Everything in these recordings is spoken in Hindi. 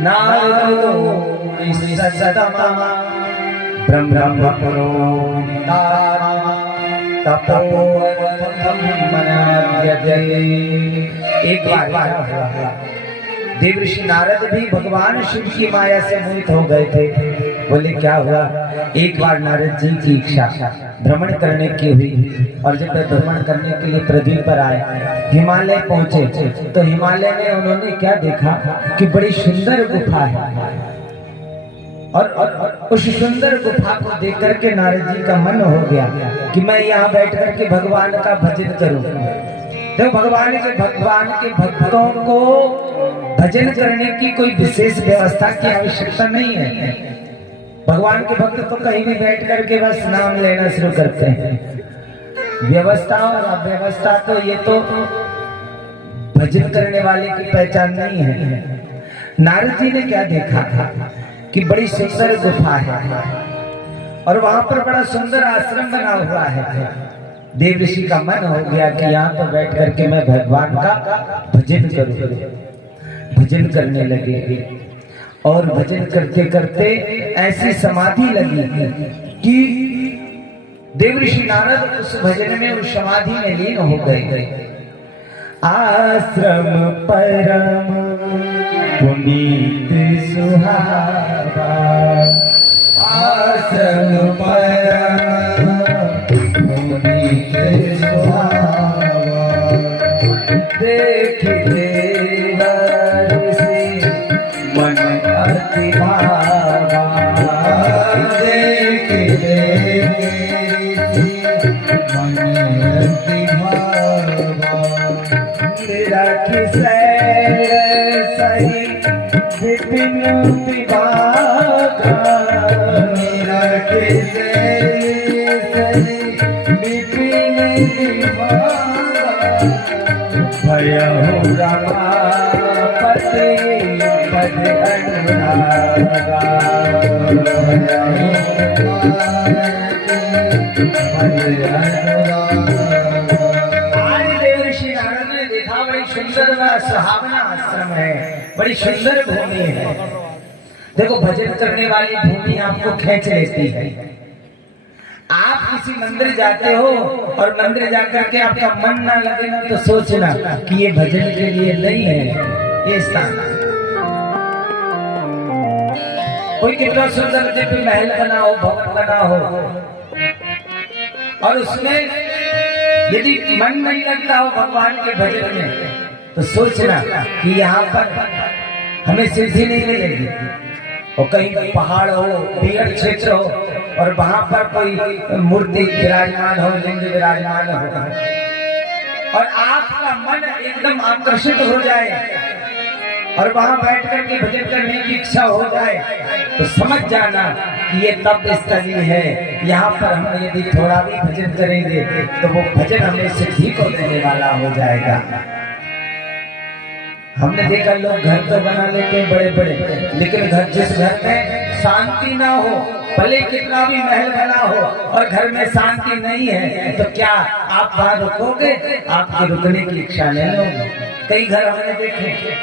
नारदो निससतमा ब्रह्मपुरो तपोवनं मनायते। एक बार देवऋषि नारद भी भगवान शिव की माया से मोहित हो गए थे। बोले क्या हुआ? एक बार नारद जी की इच्छा भ्रमण करने की हुई और जब वे भ्रमण करने के लिए पृथ्वी पर आए, हिमालय पहुंचे, तो हिमालय में उन्होंने क्या देखा कि बड़ी सुंदर गुफा है और उस सुंदर गुफा को देख करके नारद जी का मन हो गया कि मैं यहाँ बैठ करके भगवान का भजन करूं। तो भगवान के भक्तों को भजन करने की कोई विशेष व्यवस्था की आवश्यकता नहीं है। भगवान के भक्त तो कहीं भी बैठ करके बस नाम लेना शुरू करते हैं। व्यवस्था और अव्यवस्था तो ये तो भजन करने वाले की पहचान नहीं है। नारद जी ने क्या देखा था कि बड़ी सुंदर गुफा है और वहां पर बड़ा सुंदर आश्रम बना हुआ है। देवऋषि का मन हो गया कि यहाँ तो बैठ करके मैं भगवान का भजन करूं। भजन करने लगे और भजन करते करते ऐसी समाधि लगी कि देवऋषि नारद उस भजन में, उस समाधि में लीन हो गए। आश्रम परम पुनीत सुहावा, आश्रम परम पुनीत सुहावा, देख देवर से मन अति भावा, देख देवर मन अति भावा, राखी सैर सही विपिन विभागा, राखी सैर सही विपिन विभागा, भयहु रमापति पद अनुरागा, सुंदर व सुहावना आश्रम है, बड़ी सुंदर भूमि है। देखो भजन करने वाली भूमि आपको खींच लेती है। आप किसी मंदिर जाते हो और मंदिर जाकर के आपका मन ना लगे ना, तो सोचना कि ये भजन के लिए नहीं है ये स्थान। कोई कितना सुंदर दिव्य महल बना हो, भवन बना हो, और उसमें यदि मन नहीं लगता हो भगवान के भजन में, तो सोचना कि यहाँ पर हमें सिद्धि नहीं मिलेगी। और कहीं पहाड़ हो, पीड़ क्षेत्र हो और वहां पर कोई मूर्ति विराजमान हो, लिंग विराजमान हो और आपका मन एकदम आकर्षित हो जाए और वहां बैठ करके भजन करने की इच्छा हो जाए, तो समझ जाना कि ये तप स्थली है। यहाँ पर हम यदि थोड़ा भी भजन करेंगे तो वो भजन हमें सिद्धि को देने वाला हो जाएगा। हमने देखा लोग घर तो बना लेते हैं बड़े बड़े, लेकिन घर जिस घर में शांति ना हो, भले कितना भी महल बना हो और घर में शांति नहीं है, तो क्या आप वहां रुकोगे? आपके रुकने की इच्छा नहीं होगी। कई घर हमने देखे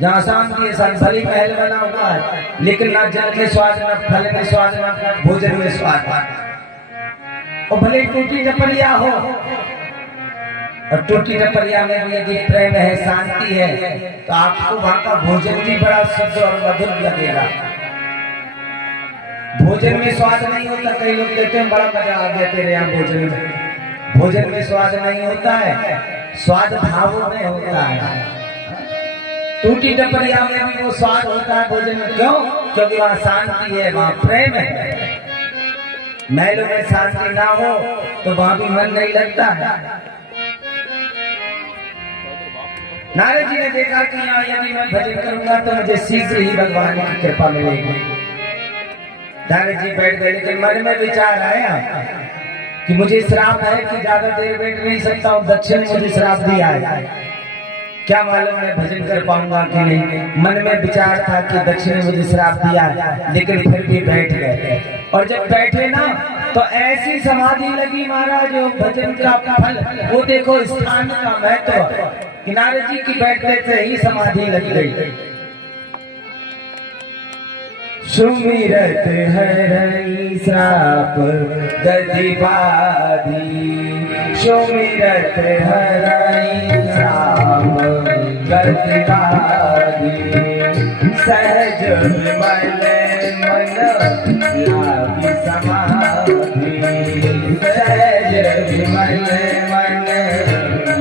जहाँ शांति है, भले महल बना हुआ है, लेकिन ना जल में स्वाद, ना फल में स्वाद, ना भोजन में स्वाद, और भले टूटी टपरिया हो, और टूटी टपरिया में भी यदि प्रेम है, शांति है, तो आपको वहां का भोजन भी बड़ा शुद्ध और मधुर लगेगा। भोजन में स्वाद नहीं होता। कई लोग कहते हैं बड़ा मजा आ गया तेरे यहाँ भोजन में। भोजन में स्वाद नहीं होता है, स्वाद भावों में होता है। टूटी टपरिया में भी वो स्वाद होता है भोजन में। क्यों? क्योंकि वहाँ शांति है, वहाँ प्रेम है। महलों में शांति ना हो तो वहां भी मन नहीं लगता है। नारद जी ने देखा कि यहाँ यदि मैं भजन करूंगा तो मुझे शीघ्र ही भगवान की कृपा मिलेगी। नारद जी बैठ गए, लेकिन मन में विचार आया कि मुझे श्राप है कि ज्यादा देर बैठ नहीं सकता हूँ। दक्षिण ने मुझे श्राप दिया है, क्या मालूम मैं भजन कर पाऊंगा कि नहीं। मन में विचार था कि दक्षिण ने मुझे श्राप दिया, लेकिन फिर भी बैठ गए। और जब बैठे ना तो ऐसी समाधि लगी महाराज, जो भजन का फल, वो देखो स्थान का महत्व। नारद जी की बैठते से ही समाधि लग गई। सुमिरत हरई श्राप गति बाधी, सुमिरत हरई श्राप गति बाधी, सहज विमल मन लागी समाधि, सहज विमल मन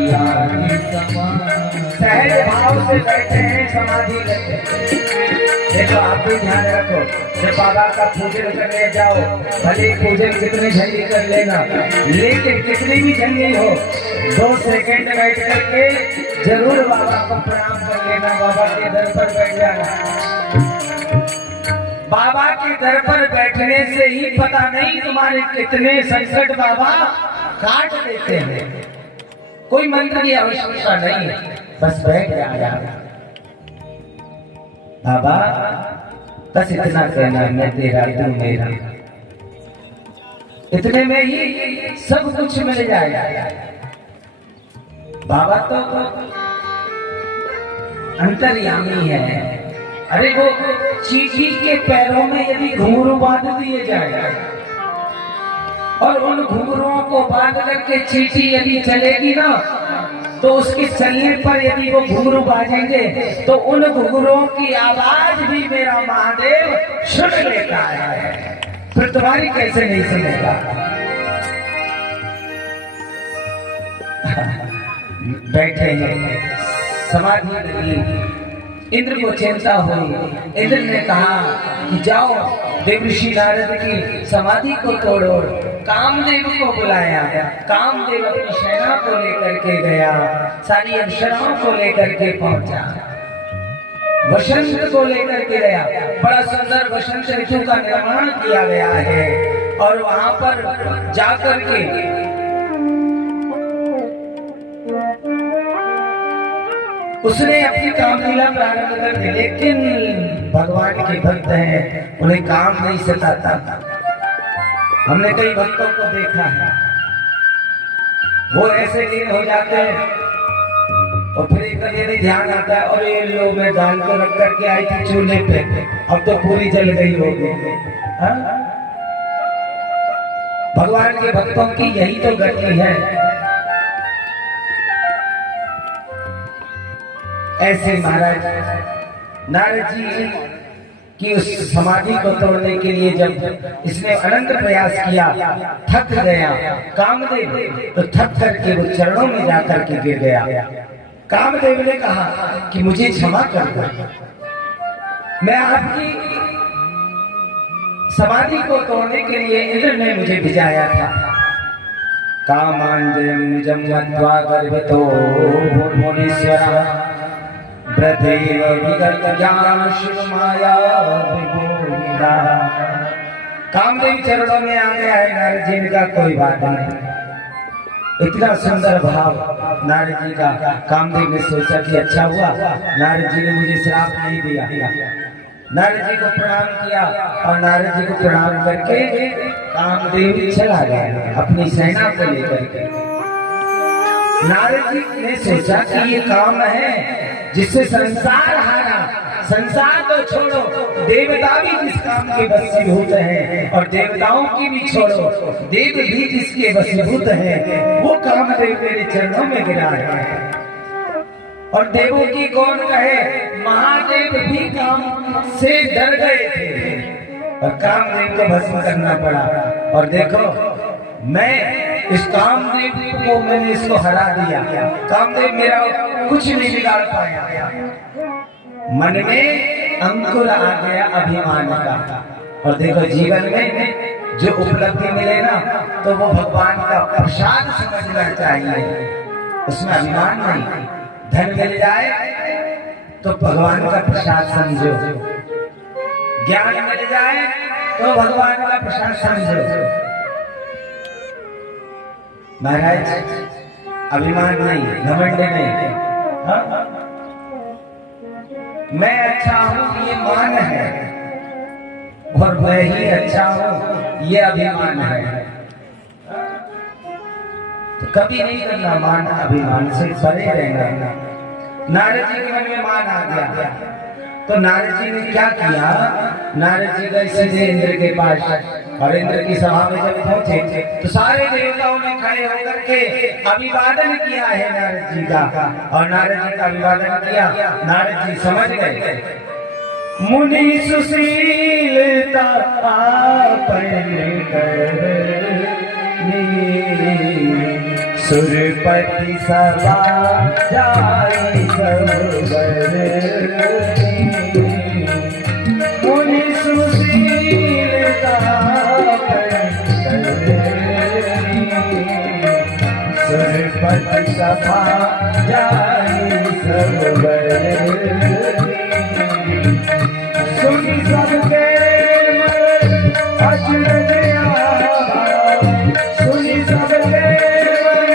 लागी समाधि। सहज भाव से बैठे हैं, समाधि करते हैं। देखो आप भी ध्यान रखो, जब बाबा का पूजन करने जाओ, भले पूजन कितने झंडी कर लेना, लेकिन कितनी भी झंडी हो, 2 सेकंड बैठ करके जरूर बाबा को प्रणाम कर लेना। बाबा के दर पर बैठ जाना। बाबा के दर पर बैठने से ही पता नहीं तुम्हारे कितने संकट बाबा काट देते हैं। कोई मंत्र की आवश्यकता नहीं है, बस बैठ जाया। बाबा बस इतना कहना, मैं तेरा तू मेरा, इतने में ही सब कुछ मिल जाएगा। बाबा तो अंतर्यामी है। अरे वो चींटी के पैरों में यदि घुंघरू बांध दिए जाए और उन घुंघरुओं को बांध करके चींटी यदि चलेगी ना, तो उसके चलने पर यदि वो घुंघरू बाजेंगे तो उन घुंघरुओं की आवाज भी मेरा महादेव सुन लेता है। फिर तुम्हारी कैसे नहीं सुनेगा? बैठे हैं, समाधि लगी। इंद्र को चिंता हुई। इंद्र ने कहा कि जाओ देवऋषि नारद की समाधि को तोड़ो। कामदेव को बुलाया। कामदेव अपनी सेना को लेकर के गया, सारी अप्सराओं को लेकर के पहुंचा, वसंत को लेकर के गया। बड़ा सुंदर वसंत ऋतु का निर्माण किया गया है और वहां पर जाकर के उसने अपनी कामलीला प्रारंभ कर दी। लेकिन भगवान के भक्त हैं, उन्हें काम नहीं सताता। हमने कई भक्तों को देखा है, वो ऐसे लीन हो जाते हैं और फिर एक कभी ध्यान आता है और ये लो मैं दाल को रख करके आई थी चूल्हे पे, अब तो पूरी जल गई होगी। भगवान के भक्तों की यही तो गति है। ऐसे महाराज नारद जी की उस समाधि को तोड़ने के लिए जब इसने अनंत प्रयास किया, थक गया कामदेव, तो थक करके वो चरणों में जाकर के गिर गया। कामदेव ने कहा कि मुझे क्षमा कर दो, मैं आपकी समाधि को तोड़ने के लिए इंद्र ने मुझे भिजाया था। कामांजयं निजं मत्वा गर्भितो मुनीश्वरः प्रदेव विगत ज्ञान शिव माया विभूषिता। कामदेव चरणों में आ गया है नारद जी का, कोई बात नहीं। इतना सुंदर भाव नारद जी का। कामदेव ने सोचा कि अच्छा हुआ नारद जी ने मुझे श्राप नहीं दिया। नारद जी को प्रणाम किया और नारद जी को प्रणाम करके कामदेव चला गया अपनी सेना को लेकर के। नारद जी ने सोचा कि ये काम है जिससे संसार हारा। संसार को छोड़ो, देवता भी जिस काम के वशीभूत हैं, और देवताओं की भी छोड़ो, देव भी जिसके वशीभूत हैं, वो कामदेव मेरे चरणों में गिरा है। और देवों की कौन कहे, महादेव भी काम से डर गए थे और कामदेव को भस्म करना पड़ा। और देखो मैं इस कामदेव को मैंने इसको हरा दिया। कामदेव मेरा कुछ नहीं बिगाड़ पाया। मन में अंकुर आ गया अभिमान का। और देखो जीवन में जो उपलब्धि मिले ना, तो वो भगवान का प्रसाद समझना चाहिए, उसमें अभिमान नहीं। धन मिल जाए तो भगवान का प्रसाद समझो, ज्ञान मिल जाए तो भगवान का प्रसाद समझो। महाराज अभिमान नहीं, घमंड नहीं। हाँ? मैं अच्छा हूं ये मान है और मैं ही अच्छा हूं ये अभिमान है। तो कभी नहीं करना मान, अभिमान से परे रहना। नारद जी के मन में मान आ गया तो नारद जी ने क्या किया, नारद जी गए सीधे इंद्र के पास, और इंद्र की सभा में जब पहुंचे तो सारे देवताओं ने खड़े होकर के अभिवादन किया है नारद जी का, और नारद जी का अभिवादन किया। नारद जी समझ गए, मुनि सुशीलता आपने करनी, सुरपति सभा जाई सब बरनी, मुनि सुशीलता करनी, सुरपति सभा जाई सब बरनी, सुनी सबके मन अचरज आवा, सुनी सबके मन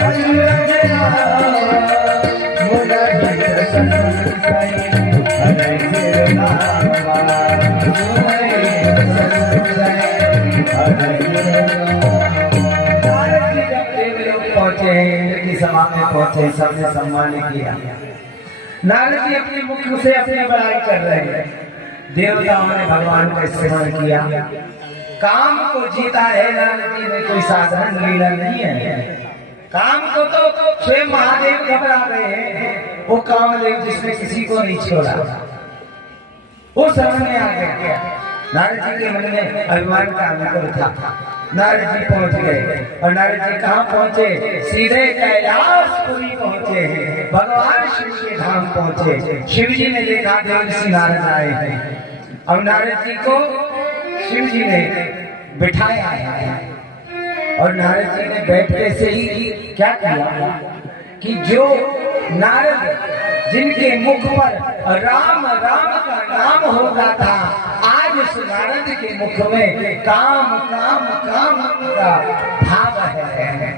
अचरज आवा, मुना हित संसय हरे सिर नावा, मुना हित संसय हरे सिर नावा। जब देवलोक पहुंचे, इंद्र की सभा में पहुंचे, सबने सम्मान किया। नारद जी अपने मुख से अपनी बड़ाई कर रहे हैं। देवताओं ने भगवान का स्मरण किया, काम को जीता है। नारद जी ने कोई साधारण लीला नहीं है, काम को तो स्वयं महादेव घबरा रहे हैं। वो कामदेव जिसने किसी को नहीं छोड़ा, वो सामने आ गया। नारद जी के मन में अभिमान का अंकुर था। नारद जी पहुंच गए, और नारद जी कहाँ पहुंचे, सीधे कैलाशपुरी पहुंचे हैं, भगवान शिव के धाम पहुंचे। शिव जी ने देखा देवर्षि नारद आए हैं, अब नारद जी को शिव जी ने बिठाया है, और नारद जी ने बैठते से ही क्या किया कि जो नारद जिनके मुख पर राम राम का नाम होता था, आज उस नारद के मुख में काम काम काम का भाव है।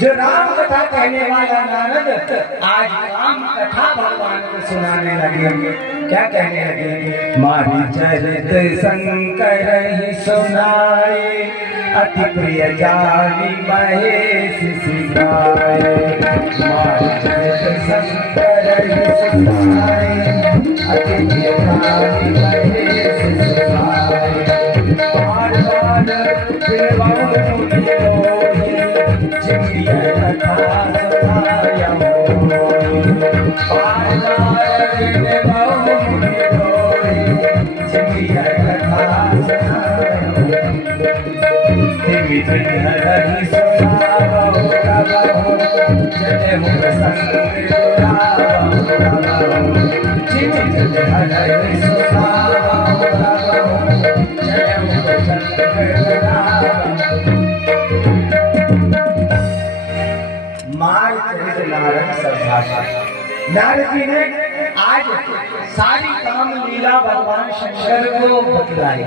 जो राम कथा कहने वाला नारद आज राम कथा भगवान को सुनाने लगे। क्या कहने लगे, मारी चरित शंकर ही सुनाए, अति प्रिय जानी महेश सिखाए, मारी चरित शंकर ही सुनाए, अति प्रिय जानी महेश सिखाए, बार बार नारद जी ने आज सारी काम लीला भगवान शंकर को बतलाई।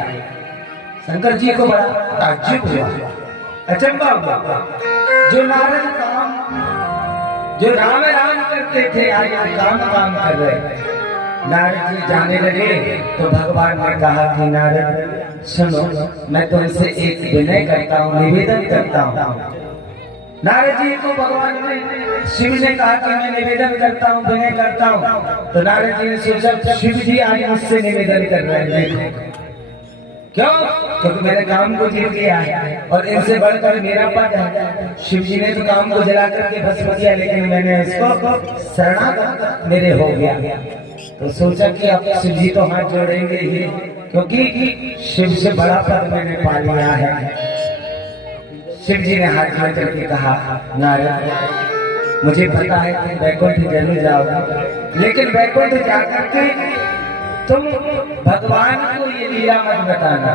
शंकर जी को बड़ा ताज्जुब हुआ, अचंबा हुआ। जो नारद काम, जो राम राम करते थे, आज काम काम कर रहे। नारद जी जाने लगे तो भगवान ने कहा कि नारद सुनो, मैं तुमसे एक विनय करता हूँ, निवेदन करता हूँ। नारद जी को भगवान ने, शिव ने कहा कि मैं निवेदन करता हूँ, विनय करता हूँ। तो नारद जी ने सोचा शिव जी आज मुझसे निवेदन कर रहे हैं। क्यों? क्योंकि मैंने काम को जीत लिया है, और इनसे बढ़कर मेरा पद है। शिव जी ने तो काम को जला करके भस्म किया, लेकिन मैंने इसको शरणागत मेरे हो गया। तो सोचा कि अब शिव जी तो हाथ जोड़ेंगे ही, क्योंकि शिव से बड़ा पद मैंने पा लिया है। शिव जी ने हाथ जोड़ करके कहा, नारद मुझे पता है तुम वैकुंठ जरूर जाओगे, लेकिन वैकुंठ जाकर के तुम भगवान को ये लीला मत बताना,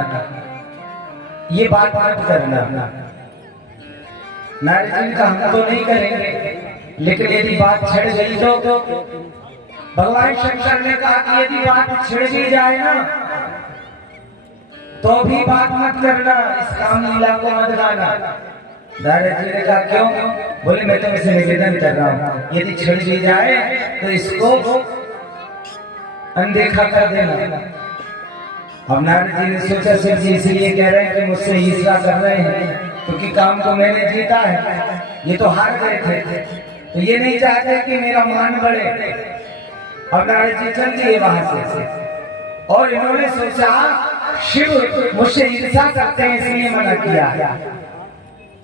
ये बात मत करना। नारद जी का हम तो नहीं करेंगे, लेकिन यदि बात छिड़ गई तो भगवान शंकर ने कहा कि यदि बात छिड़ भी जाए ना तो भी बात मत करना, इस काम लीला को मत गाना। नारद जी ने कहा क्यों? बोले मैं तुमसे निवेदन कर रहा हूँ, यदि छिड़ भी जाए तो इसको अनदेखा कर देना। अब नारद जी ने सोचा शिव जी इसलिए कह रहे हैं कि मुझसे ईर्ष्या कर रहे हैं, क्योंकि काम को मैंने जीता है, ये तो हार गए थे, तो ये नहीं चाहते कि मेरा मान बढ़े। अब नारद जी चल दिए वहां से और इन्होंने सोचा शिव मुझसे ईर्ष्या करते हैं इसलिए मना किया।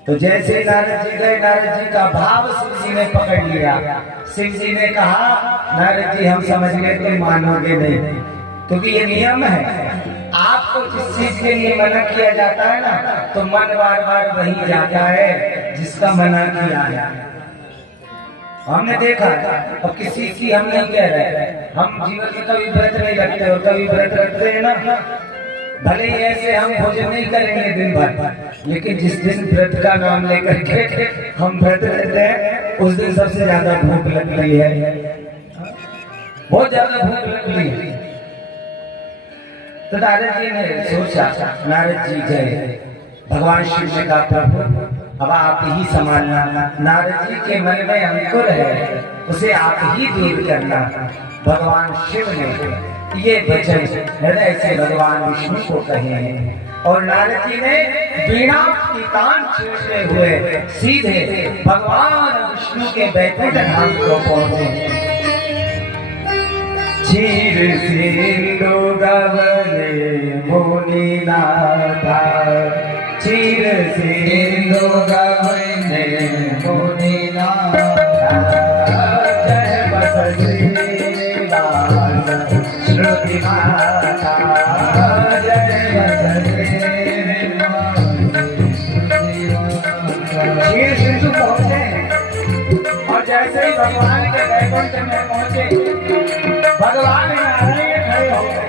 तो जैसे नारद जी गए, नारद जी का भाव शिव जी ने पकड़ लिया। शिव जी ने कहा नारद जी हम समझ गए तुम मानोगे नहीं, क्योंकि ये नियम है आपको जिस चीज के लिए मना किया जाता है ना तो मन बार बार वही जाता है जिसका मना किया है। हमने देखा अब किसी की हम नहीं कह रहे, हम जीवन में कभी व्रत नहीं रखते और कभी व्रत रखते हैं ना, भले ही ऐसे हम भोजन नहीं करेंगे दिन भर, लेकिन जिस दिन व्रत का नाम लेकर के हम व्रत रहते हैं उस दिन सबसे ज्यादा भूख लग रही है, बहुत ज्यादा भूख लग रही है। तो नारद जी ने सोचा, नारद जी गए, भगवान शिव ने कहा प्रभु अब आप ही संभालना, नारद जी के मन में अंकुर है उसे आप ही दूर करना। भगवान शिव ने ये वचन हृदय से भगवान विष्णु को कहे हैं और नारद जी ने वीणा की तान छेड़ते हुए सीधे भगवान विष्णु के बैकुंठ धाम को पहुंचे। चीर सिंधु गवने मुनिनाथा, चीर सिंधु गवने मुनिनाथा, जय बस श्रीनिवास श्रुति माता, जय बस श्रीनिवास। चीर सिंधु पहुंचे और जैसे ही भगवान के बैकुंठ में पहुंचे भगवान नारायण खड़े हो गए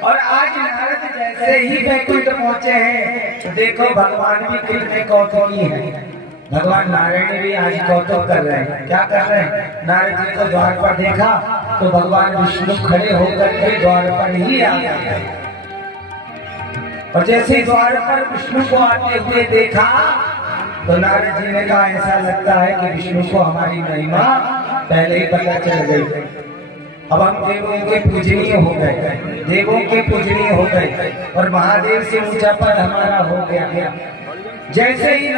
और आज नारद जैसे ही बैकुंठ पहुंचे हैं तो देखो भगवान भी कितने कौतूहली हैं। भगवान नारायण भी आज कौतुक कर रहे हैं। क्या कर रहे हैं? नारद जी को द्वार पर देखा तो भगवान विष्णु खड़े होकर के द्वार पर ही आ गए और जैसे द्वार पर विष्णु को आते हुए देखा तो नारद जी ने कहा ऐसा लगता है कि विष्णु को हमारी महिमा पहले ही पता चल गई। अब हम देवों के पूजनीय हो गए, देवों के पूजनीय हो गए और महादेव से ऊंचा पद हमारा हो गया। जैसे ही